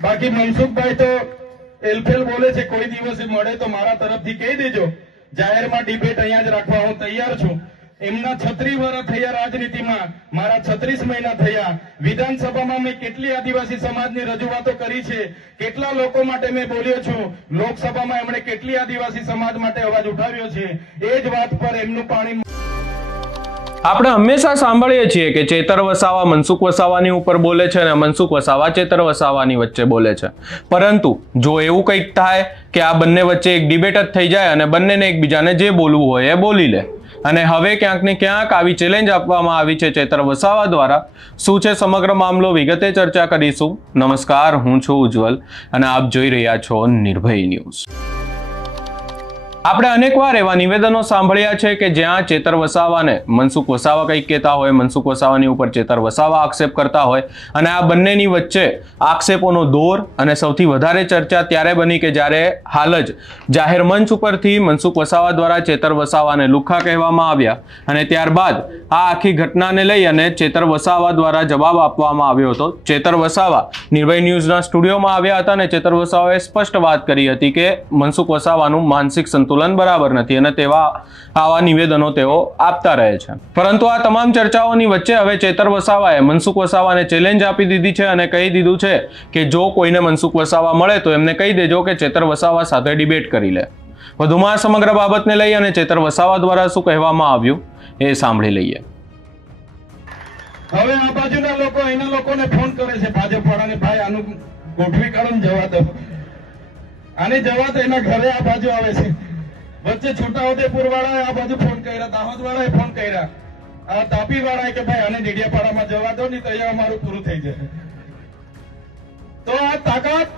બાકી મનસુખભાઈ તો એલફેલ બોલે છે, કોઈ દિવસે મળે તો મારા તરફથી કહી દેજો, જાહેરમાં ડિબેટ અહીંયા જ રાખવા હું તૈયાર છું। એમના 36 વર્ષ થયા રાજનીતિમાં, મારા 36 મહિના થયા। વિધાનસભામાં મેં કેટલી આદિવાસી સમાજની રજૂઆતો કરી છે, કેટલા લોકો માટે મેં બોલ્યો છું, લોકસભામાં એમણે કેટલી આદિવાસી સમાજ માટે અવાજ ઉઠાવ્યો છે। એ જ વાત પર એમનું પાણી આપણે હંમેશા સાંભળીએ છીએ કે ચેતર વસાવા મનસુખ વસાવાની ઉપર બોલે છે અને મનસુખ વસાવા ચેતર વસાવાની વચ્ચે બોલે છે, પરંતુ જો એવું કંઈક થાય કે આ બંને વચ્ચે એક ડિબેટ જ થઈ જાય અને બંનેને એકબીજાને જે બોલવું હોય એ બોલી લે, અને હવે ક્યાંક ને ક્યાંક આવી ચેલેન્જ આપવામાં આવી છે ચેતર વસાવા દ્વારા। શું છે સમગ્ર મામલો, વિગતે ચર્ચા કરીશું। નમસ્કાર, હું છું ઉજ્જવલ અને આપ જોઈ રહ્યા છો નિર્ભય ન્યૂઝ। આપણે અનેકવાર એવા નિવેદનો સાંભળ્યા છે કે જ્યાં ચેતર વસાવાને મનસુખ વસાવા કંઈક કહેતા હોય, મનસુખ વસાવાની ઉપર ચેતર વસાવા આક્ષેપ કરતા હોય, અને આ બંનેની વચ્ચે આક્ષેપોનો દોર અને સૌથી વધારે ચર્ચા ત્યારે બની કે જ્યારે હાલ જ જાહેર મંચ ઉપરથી મનસુખ વસાવા દ્વારા ચેતર વસાવાને લુખ્ખા કહેવામાં આવ્યા, અને ત્યારબાદ આ આખી ઘટનાને લઈ અને ચેતર વસાવા દ્વારા જવાબ આપવામાં આવ્યો હતો। ચેતર વસાવા નિર્ભય ન્યૂઝના સ્ટુડિયોમાં આવ્યા હતા અને ચેતર વસાવાએ સ્પષ્ટ વાત કરી હતી કે મનસુખ વસાવાનું માનસિક સંતુલન બરાબર નથી અને આવા નિવેદનો તેઓ આપતા રહે છે। પરંતુ આ તમામ ચર્ચાઓની વચ્ચે હવે ચેતર વસાવાએ મનસુખ વસાવાને ચેલેન્જ આપી દીધી છે અને કહી દીધું છે કે જો કોઈને મનસુખ વસાવા મળે તો એમને કહી દેજો કે ચેતર વસાવા સાથે ડિબેટ કરી લે। વધુમાં આ સમગ્ર બાબતને લઈ અને ચેતર વસાવા દ્વારા શું કહેવામાં આવ્યું એ સાંભળી લઈએ। હવે આ બાજુના લોકો એના લોકોને ફોન કરે છે, ભાજપ વાળાને, ભાઈ આનું ગોઠવી કાઢો, જવા દો, આને જવા દો, એના ઘરે આ બાજુ આવે છે। વચ્ચે છોટાઉદેપુર વાળાએ આ બાજુ ફોન કર્યા, દાહોદ વાળાએ ફોન કર્યા, આ તાપી વાળાએ કે ભાઈ આને ડેડિયાપાડામાં જવા દો, નહીં તો અહીંયા અમારું પૂરું થઈ જાય। તો આ તાકાત,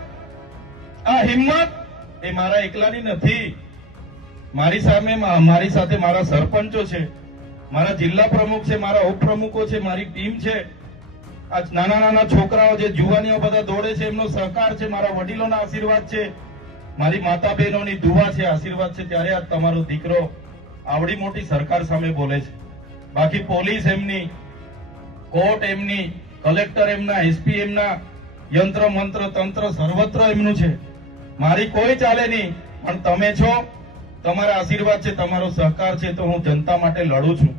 આ હિંમત એ મારા એકલાની નથી, મારી સામે મારી સાથે મારા સરપંચો છે, મારા જિલ્લા પ્રમુખ છે, મારા ઉપપ્રમુખો છે, મારી ટીમ છે, આ નાના નાના છોકરાઓ જે જુવાનીઓ બધા દોડે છે એમનો સહકાર છે, મારા વડીલોના આશીર્વાદ છે, મારી માતા બહેનોની દુઆ છે, આશીર્વાદ છે, ત્યારે આ તમારો દીકરો આવડી મોટી સરકાર સામે બોલે છે। બાકી પોલીસ એમની, કોર્ટ એમની, કલેક્ટર એમના, એસપી એમના, યંત્ર મંત્ર તંત્ર સર્વત્ર એમનું છે, મારી કોઈ ચાલે નહીં। પણ તમે છો, તમારા આશીર્વાદ છે, તમારો સહકાર છે, તો હું જનતા માટે લડું છું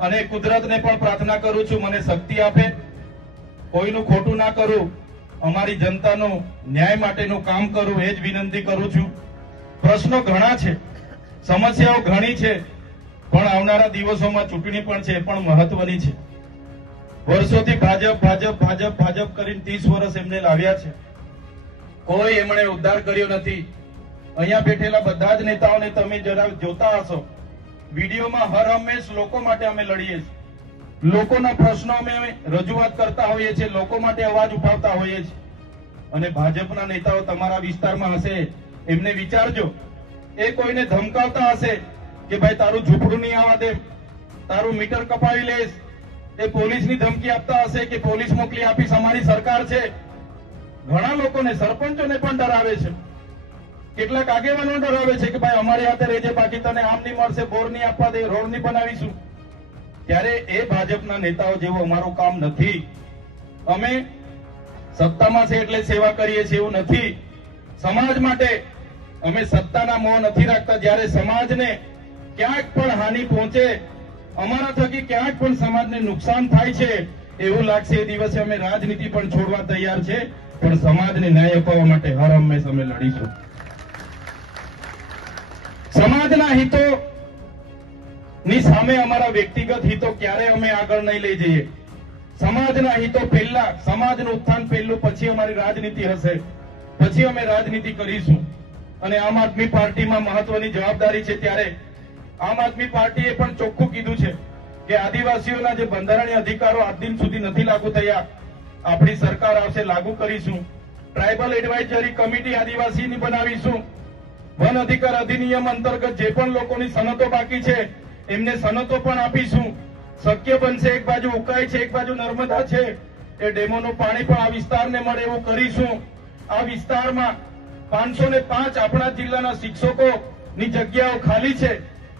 અને કુદરતને પણ પ્રાર્થના કરું છું મને શક્તિ આપે, કોઈનું ખોટું ના કરું, અમારી જનતાનું ન્યાય માટેનું કામ કરું, એ જ વિનંતી કરું છું। પ્રશ્નો ઘણા છે, સમસ્યાઓ ઘણી છે, પણ આવનારા દિવસોમાં ચૂંટણી પણ છે, એ પણ મહત્વની છે। વર્ષોથી ભાજપ ભાજપ ભાજપ ભાજપ કરીને 30 વર્ષ એમને લાવ્યા છે, કોઈ એમણે ઉદ્ધાર કર્યો નથી। અહીંયા બેઠેલા બધા જ નેતાઓને તમે જરા જોતા હશો, વિડીયોમાં હર હંમેશ લોકો માટે અમે લડીએ છીએ, લોકોના પ્રશ્નો અમે રજૂઆત કરતા હોઈએ છીએ, લોકો માટે અવાજ ઉઠાવતા હોઈએ છીએ। અને ભાજપના નેતાઓ તમારા વિસ્તારમાં હશે, એમને વિચારજો, એ કોઈને ધમકાવતા હશે કે ભાઈ તારું ઝૂંપડું નહીં આવવા દે, તારું મીટર કપાવી લઈશ, એ પોલીસની ધમકી આપતા હશે કે પોલીસ મોકલી આપીશ, અમારી સરકાર છે। ઘણા લોકોને, સરપંચોને પણ ડરાવે છે, કેટલાક આગેવાનો ડરાવે છે કે ભાઈ અમારી હાથે રહેજે, બાકી તને આમ નહીં મળશે, બોર નહીં આપવા દે, રોડ નહીં બનાવીશું। ત્યારે એ ભાજપના નેતાઓ જેવું અમારું કામ નથી। અમે સત્તામાં છે એટલે સેવા કરીએ છીએ એવું નથી, સમાજ માટે અમે સત્તાના મોહ નથી રાખતા। જ્યારે સમાજને ક્યાંક પણ હાનિ પહોંચે, અમારા થકી ક્યાંક પણ સમાજને નુકસાન થાય છે એવું લાગશે, એ દિવસે અમે રાજનીતિ પણ છોડવા તૈયાર છે, પણ સમાજને ન્યાય અપાવવા માટે હર હંમેશ અમે લડીશું। સમાજના હિતો ની સામે અમારા વ્યક્તિગત હિતો ક્યારે અમે આગળ નહીં લઈ જઈએ। સમાજના હિતો પહેલા, સમાજનું ઉત્થાન પહેલું, પછી અમારી રાજનીતિ હશે, પછી અમે રાજનીતિ કરીશું। અને આમ આદમી પાર્ટીમાં મહત્વની જવાબદારી છે, ત્યારે આમ આદમી પાર્ટીએ પણ ચોખ્ખું કીધું છે કે આદિવાસીઓના જે બંધારણીય અધિકારો આજ દિન સુધી નથી લાગુ થયા, આપણી સરકાર આવશે લાગુ કરીશું। ટ્રાઇબલ એડવાઇઝરી કમિટી આદિવાસીની બનાવીશું। વન અધિકાર અધિનિયમ અંતર્ગત જે પણ લોકોની સનતો બાકી છે એમને સનતો પણ આપીશું। શક્ય બનશે, એક બાજુ ઉકાઈ છે, એક બાજુ નર્મદા છે, એ ડેમોનું પાણી પણ આ વિસ્તારને મળે એવું કરીશું। આ વિસ્તારમાં 505 આપણા જિલ્લાના શિક્ષકોની જગ્યાઓ ખાલી છે,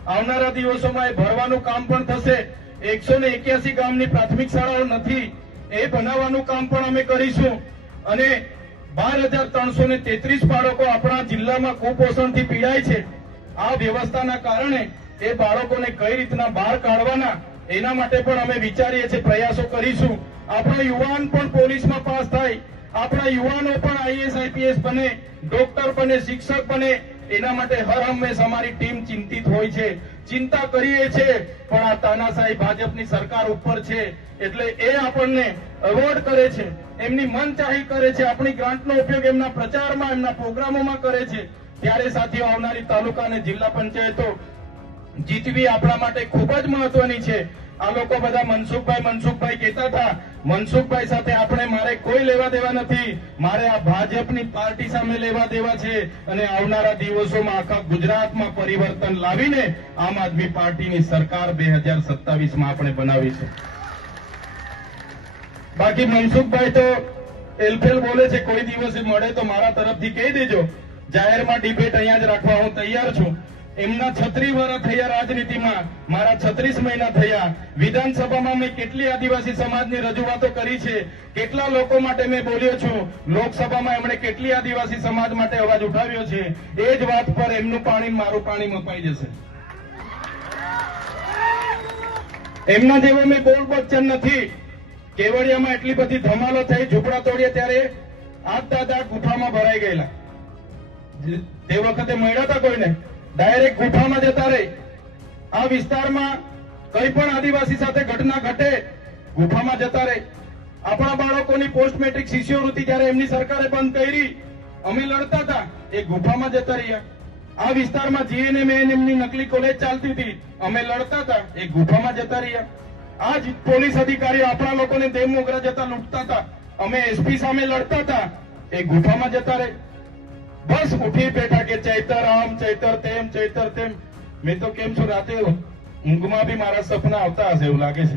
આવનારા દિવસોમાં એ ભરવાનું કામ પણ થશે। 181 ગામની પ્રાથમિક શાળાઓ નથી, એ બનાવવાનું કામ પણ અમે કરીશું। અને 12,333 બાળકો આપણા જિલ્લામાં કુપોષણથી પીડાય છે. આ વ્યવસ્થાના કારણે એ બાળકોને કઈ રીતના બહાર કાઢવાના એના માટે પણ અમે વિચારીએ છીએ, પ્રયાસો કરીશું. આપણા યુવાન પણ પોલીસમાં પાસ થાય, આપણા યુવાનો પણ આઈએએસ આઈપીએસ બને, ડોક્ટર બને, શિક્ષક બને. એના માટે હર હંમેશ અમારી ટીમ ચિંતિત હોય છે, ચિંતા કરીએ છીએ. પણ આ તાનાશાહી ભાજપની સરકાર ઉપર છે એટલે એ આપણને અવોઇડ કરે છે, એમની મનચાહી કરે છે, આપણી ગ્રાન્ટનો ઉપયોગ એમના પ્રચારમાં, એમના પ્રોગ્રામોમાં કરે છે. ત્યારે સાથીઓ, આવનારી તાલુકા અને જિલ્લા પંચાયતો જીતવી આપણા માટે ખૂબ જ મહત્વની છે. આ લોકો બધા મનસુખભાઈ કહેતા હતા, મનસુખભાઈ સાથે મારે કોઈ લેવા દેવા નથી, મારે આ ભાજપની પાર્ટી સામે લેવા દેવા છે. અને આવનારા દિવસોમાં આખા ગુજરાતમાં પરિવર્તન લાવીને આમ આદમી પાર્ટીની સરકાર 2027માં આપણે બનાવી છે. બાકી મનસુખભાઈ તો એલફેલ બોલે છે, કોઈ દિવસે મળે તો મારા તરફથી કહી દેજો. જાહેરમાં ડિબેટ અહીંયા જ રાખવા હું તૈયાર છું. એમના 36 વર્ષ થયા રાજનીતિમાં, મારા 36 મહિના થયા. વિધાનસભામાં મેં કેટલી આદિવાસી સમાજની રજૂઆતો કરી છે, કેટલા લોકો માટે મેં બોલ્યો છું. લોકસભામાં એમણે કેટલી આદિવાસી સમાજ માટે અવાજ ઉઠાવ્યો છે. એ જ વાત પર એમનું પાણી મારું પાણી મપાઈ જશે. એમના જેવો મેં બોલ બચ્ચન નથી. કેવડિયામાં એટલી બધી ધમાલો થઈ, ઝૂંપડા તોડ્યા ત્યારે આ દાદા ગુફામાં ભરાઈ ગયેલા. તે વખતે મળ્યા હતા કોઈને? ડાયરેક્ટ ગુફામાં જતા રહે. આ વિસ્તારમાં કઈ પણ આદિવાસી સાથે ઘટના ઘટે, ગુફામાં જતા રહે. આપણા બાળકોની પોસ્ટ મેટ્રિક શિષ્યવૃત્તિ જયારે એમની સરકારે બંધ કરી, અમે લડતા હતા, એ ગુફામાં જતા રહ્યા. આ વિસ્તારમાં જીએનએમ એમની નકલી કોલેજ ચાલતી હતી, અમે લડતા હતા, એ ગુફામાં જતા રહ્યા. આ જ પોલીસ અધિકારીઓ આપણા લોકોને દેવ મોગરા જતા લૂંટતા હતા, અમે એસપી સામે લડતા હતા, એ ગુફામાં જતા રહે. બસ ઉઠી બેઠા કે ચૈતર આમ, ચૈતર તેમ, ચૈતર તેમ. મેં તો કેમ છું, રાતે ઊંઘમાં બી મારા સપના આવતા હશે એવું લાગે છે.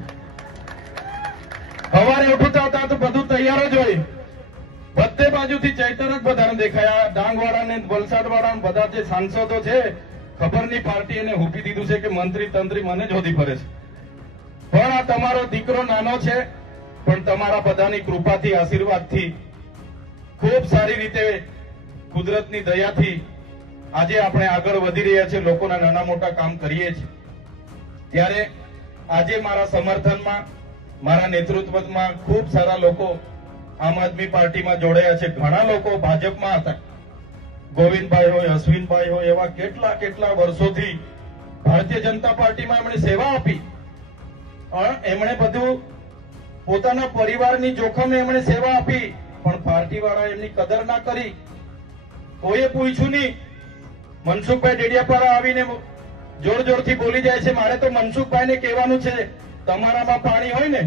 સવારે ઉઠતા હતા તો બધું તૈયાર જ હોય, બધે બાજુથી ચૈતર જ બધાને દેખાયા. ડાંગવાળા ને વલસાડવાળા બધા જે સાંસદો છે, ખબર નહીં પાર્ટી એને હુપી દીધું છે કે મંત્રી તંત્રી મને જ હોદી ફરે છે. પણ આ તમારો દીકરો નાનો છે, પણ તમારા બધાની કૃપાથી, આશીર્વાદથી, ખૂબ સારી રીતે કુદરતની દયાથી આજે આપણે આગળ વધી રહ્યા છીએ, લોકોના નાના મોટા કામ કરીએ છીએ. ત્યારે આજે મારા સમર્થનમાં, મારા નેતૃત્વમાં ખૂબ સારા લોકો આમ આદમી પાર્ટીમાં જોડાયા છે. ઘણા લોકો ભાજપમાં હતા, ગોવિંદભાઈ હોય, અશ્વિનભાઈ હોય, એવા કેટલા કેટલા વર્ષોથી ભારતીય જનતા પાર્ટીમાં એમણે સેવા આપી. એમણે બધું પોતાના પરિવારની જોખમે એમણે સેવા આપી, પણ પાર્ટી વાળા એમની કદર ના કરી. કોઈએ પૂછ્યું નહીં. મનસુખભાઈ ડેડિયાપાડા આવીને જોર જોરથી બોલી જાય છે. મારે તો મનસુખભાઈને કહેવાનું છે, તમારામાં પાણી હોય ને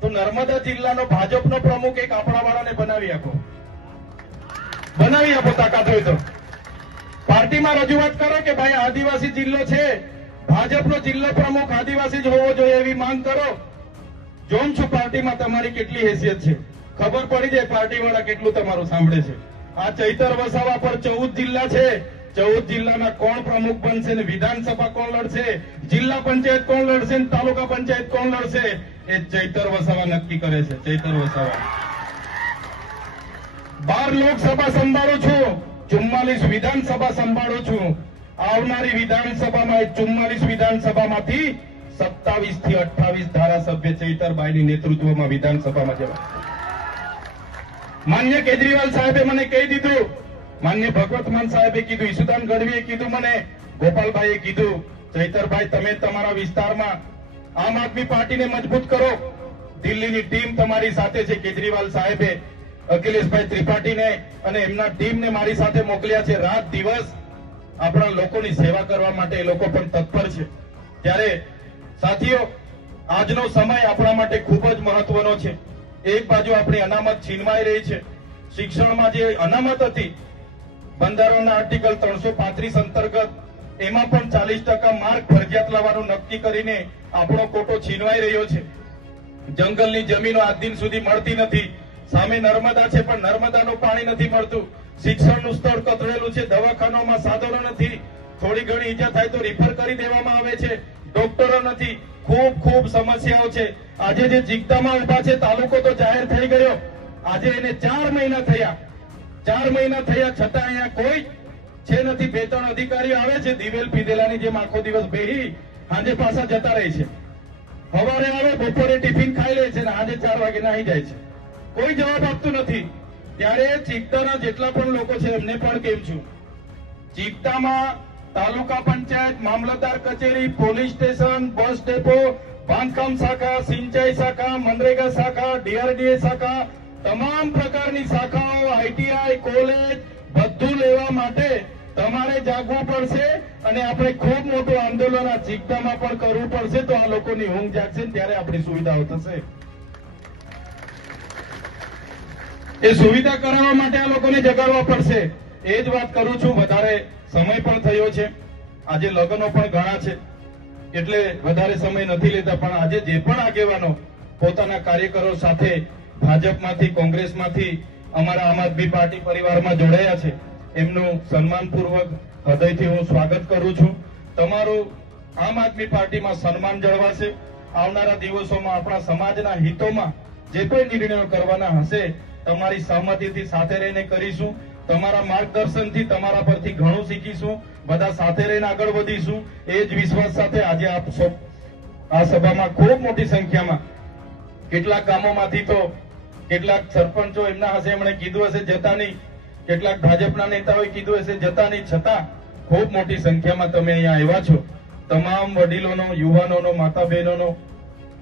તો નર્મદા જિલ્લાનો ભાજપનો પ્રમુખ એક આપણા વાળાને બનાવી આપો, તાકાત હોય તો. પાર્ટીમાં રજૂઆત કરો કે ભાઈ આદિવાસી જિલ્લો છે, ભાજપનો જિલ્લો પ્રમુખ આદિવાસી જ હોવો જોઈએ એવી માંગ કરો. જોઉં છું પાર્ટીમાં તમારી કેટલી હેસિયત છે, ખબર પડી જાય પાર્ટી વાળા કેટલું તમારું સાંભળે છે. આ ચૈતર વસાવા પર 14 જિલ્લા છે, 14 જિલ્લાના કોણ પ્રમુખ બનશે ને વિધાનસભા કોણ લડશે, જિલ્લા પંચાયત કોણ લડશે ને તાલુકા પંચાયત કોણ લડશે, એ ચૈતર વસાવા નક્કી કરે છે. ચૈતર વસાવા 12 લોકસભા સંભાળું છું, 44 વિધાનસભા સંભાળું છું. આવનારી વિધાનસભામાં 44 વિધાનસભામાંથી 27 થી 28 ધારાસભ્ય ચૈતરભાઈની નેતૃત્વમાં વિધાનસભામાં જવા. માન્ય કેજરીવાલ સાહેબે મને કહી દીધું, માન્ય ભગવત માન સાહેબે કીધું, ઈસુદાન ગઢવીએ કીધું, મને ગોપાલભાઈએ કીધું, ચૈતરભાઈ તમે તમારા વિસ્તારમાં આમ આદમી પાર્ટીને મજબૂત કરો. દિલ્હીની ટીમ તમારી સાથે છે. કેજરીવાલ સાહેબે અખિલેશભાઈ ત્રિપાઠીને અને એમના ટીમને મારી સાથે મોકલ્યા છે. રાત દિવસ આપણા લોકોની સેવા કરવા માટે એ લોકો પણ તત્પર છે. ત્યારે સાથીઓ, આજનો સમય આપણા માટે ખૂબ જ મહત્વનો છે. એક બાજુ આપણી અનામત છીનવાઈ રહી છે. શિક્ષણમાં જે અનામત હતી બંધારણના આર્ટિકલ 335 અંતર્ગત, એમાં પણ 40% માર્ક ફરજિયાત લાવવાનું નક્કી કરીને આપણો કોટો છીનવાઈ રહ્યો છે. જંગલની જમીનો આજ દિન સુધી મળતી નથી. સામે નર્મદા છે, પણ નર્મદાનું પાણી નથી મળતું. શિક્ષણનું સ્તર કથળેલું છે, દવાખાનામાં સાધનો નથી, થોડી ઘણી ઈજા થાય તો રિફર કરી દેવામાં આવે છે, ડોક્ટરો નથી. ખૂબ સમસ્યાઓ છે. આજે જે જીગદામાં ઉભા છે, તાલુકો તો જાહેર થઈ ગયો, આજે એને 4 મહિના થયા. 4 મહિના થયા છતાં અહીંયા કોઈ છે નથી. 2-3 અધિકારીઓ આવે છે દિવેલ પીધેલાની જેમ આખો દિવસ બેહી સાંજે પાછા જતા રહે છે. સવારે આવે, બપોરે ટિફિન ખાઈ લે છે ને સાંજે 4 વાગે નાહી જાય છે. કોઈ જવાબ આપતું નથી. ત્યારે ચીકતાના જેટલા પણ લોકો છે એમને પણ કેમ છું, ચીકતામાં તાલુકા પંચાયત, મામલતદાર કચેરી, પોલીસ સ્ટેશન, બસ ડેપો, બાંધકામ શાખા, સિંચાઈ શાખા, મનરેગા શાખા, DRDA શાખા, તમામ પ્રકારની શાખાઓ, ITI, કોલેજ બધું લેવા માટે તમારે જાગવું પડશે અને આપણે ખૂબ મોટું આંદોલન આ ચીકતામાં પણ કરવું પડશે. તો આ લોકોની ઊંઘ જાગશે ને ત્યારે આપણી સુવિધાઓ થશે. એ સુવિધા કરાવવા માટે આ લોકોને જગાડવા પડશે. એ જ વાત કરું છું. વધારે સમય પણ થયો છે, આજે લગ્નો પણ ઘણા છે એટલે વધારે સમય નથી લેતા. પણ આજે જે પણ આગેવાનો પોતાના કાર્યકરો સાથે ભાજપમાંથી, કોંગ્રેસમાંથી અમારા આમ આદમી પાર્ટી પરિવારમાં જોડાયા છે એમનું સન્માનપૂર્વક હૃદયથી હું સ્વાગત કરું છું. તમારું આમ આદમી પાર્ટીમાં સન્માન જળવાશે. આવનારા દિવસોમાં આપણા સમાજના હિતોમાં જે પણ નિર્ણયો કરવાના હશે તમારી સહમતિથી સાથે રહીને કરીશું. તમારા માર્ગદર્શનથી, તમારા પરથી ઘણું શીખીશું. બધા સાથે રહીને આગળ વધીશું. એ જ વિશ્વાસ સાથે આજે આપ આ સભામાં ખૂબ મોટી સંખ્યામાં કેટલાક ગામોમાંથી તો કેટલાક સરપંચો એમના હશે એમણે કીધું હશે જતા નહીં, કેટલાક ભાજપના નેતાઓએ કીધું હશે જતા નહીં, છતાં ખૂબ મોટી સંખ્યામાં તમે અહીંયા આવ્યા છો. તમામ વડીલોનો, યુવાનોનો, માતા બહેનોનો,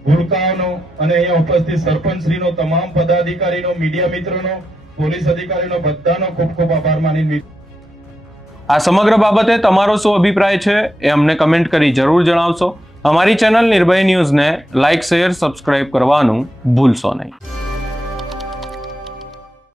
ભૂલકાઓનો અને અહીંયા ઉપસ્થિત સરપંચશ્રીનો, તમામ પદાધિકારીનો, મીડિયા મિત્રોનો, પોલીસ અધિકારીનો બધાનો ખૂબ ખૂબ આભાર માની આ સમગ્ર બાબતે તમારો શું અભિપ્રાય છે એ અમને કમેન્ટ કરી જરૂર જણાવશો. અમારી ચેનલ નિર્ભય ન્યૂઝને લાઇક, શેર, સબસ્ક્રાઇબ કરવાનું ભૂલશો નહીં.